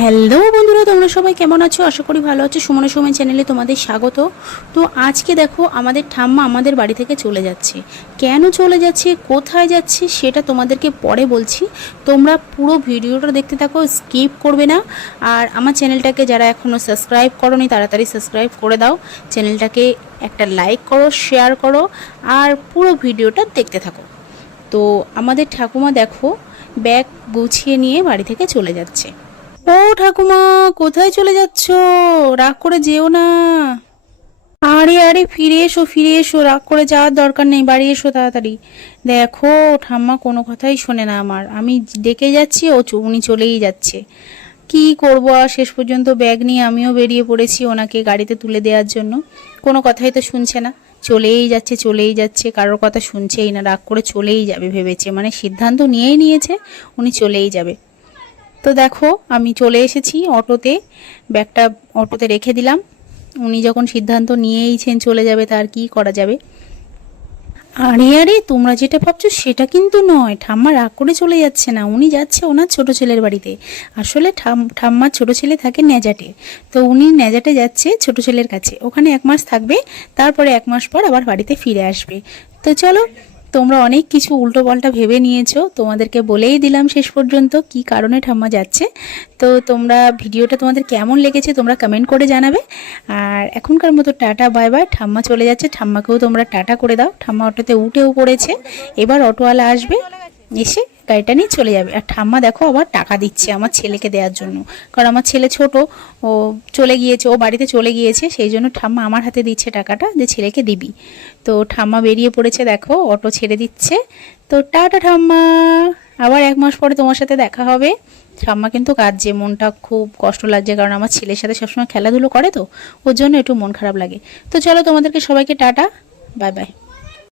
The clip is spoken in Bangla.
হ্যালো বন্ধুরা, তোমরা সবাই কেমন আছো? আশা করি ভালো আছো। সুমনের সময় চ্যানেলে তোমাদের স্বাগত। তো আজকে দেখো আমাদের ঠাম্মা আমাদের বাড়ি থেকে চলে যাচ্ছে। কেন চলে যাচ্ছে, কোথায় যাচ্ছে সেটা তোমাদেরকে পরে বলছি। তোমরা পুরো ভিডিওটা দেখতে থাকো, স্কিপ করবে না। আর আমার চ্যানেলটাকে যারা এখনও সাবস্ক্রাইব করোনি তাড়াতাড়ি সাবস্ক্রাইব করে দাও। চ্যানেলটাকে একটা লাইক করো, শেয়ার করো, আর পুরো ভিডিওটা দেখতে থাকো। তো আমাদের ঠাকুমা দেখো ব্যাগ গুছিয়ে নিয়ে বাড়ি থেকে চলে যাচ্ছে। ও ঠাকুমা, কোথায় চলে যাচ্ছ? রাগ করে যেও না। আরে আরে, ফিরে এসো ফিরে এসো, রাগ করে যাওয়ার দরকার নেই, বাড়ি এসো তাড়াতাড়ি। দেখো ঠাম্মা কোনো কথাই শোনে না আমার, আমি ডেকে যাচ্ছি উনি চলেই যাচ্ছে। কি করবো, আর শেষ পর্যন্ত ব্যাগ নিয়ে আমিও বেরিয়ে পড়েছি ওনাকে গাড়িতে তুলে দেওয়ার জন্য। কোনো কথাই তো শুনছে না, চলেই যাচ্ছে চলেই যাচ্ছে, কারোর কথা শুনছেই না, রাগ করে চলেই যাবে ভেবেছে, মানে সিদ্ধান্ত নিয়েই নিয়েছে উনি চলেই যাবে। তো দেখো আমি চলে এসেছি অটোতে, ব্যাগটা অটোতে রেখে দিলাম। উনি যখন সিদ্ধান্ত নিয়েইছেন চলে যাবে, তার কি করা যাবে। আরে আরে, তোমরা যেটা ভাবছো সেটা কিন্তু নয়, ঠাম্মা রাগ করে চলে যাচ্ছে না, উনি যাচ্ছে ওনার ছোট ছেলের বাড়িতে। আসলে ঠাম্মার ছোট ছেলে থাকে নেজাটে, তো উনি নেজাটে যাচ্ছে ছোট ছেলের কাছে, ওখানে 1 মাস থাকবে, তারপরে 1 মাস পর আবার বাড়িতে ফিরে আসবে। তো চলো, তোমরা অনেক কিছু উল্টো পাল্টা ভেবে নিয়েছো, তোমাদেরকে বলেই দিলাম শেষ পর্যন্ত কি কারণে ঠাম্মা যাচ্ছে। তো তোমরা ভিডিওটা তোমাদের কেমন লেগেছে তোমরা কমেন্ট করে জানাবে। আর এখনকার মতো টাটা বাই বাই, ঠাম্মা চলে যাচ্ছে, ঠাম্মাকেও তোমরা টাটা করে দাও। ঠাম্মা অটোতে উঠেও পড়েছে, এবার অটোওয়ালা আসবে, এসে গাড়িটা নিয়ে চলে যাবে। আর ঠাম্মা দেখো আবার টাকা দিচ্ছে আমার ছেলেকে দেওয়ার জন্য, কারণ আমার ছেলে ছোট, ও চলে গিয়েছে, ও বাড়িতে চলে গিয়েছে, সেই জন্য ঠাম্মা আমার হাতে দিচ্ছে টাকাটা, যে ছেলেকে দিবি। তো ঠাম্মা বেরিয়ে পড়েছে, দেখো অটো ছেড়ে দিচ্ছে। তো টাটা ঠাম্মা, আবার 1 মাস পরে তোমার সাথে দেখা হবে। ঠাম্মা কিন্তু কাঁদছে, মনটা খুব কষ্ট লাগছে, কারণ আমার ছেলের সাথে সবসময় খেলাধুলো করে, তো ওর জন্য একটু মন খারাপ লাগে। তো চলো তোমাদেরকে সবাইকে টাটা বাই বাই।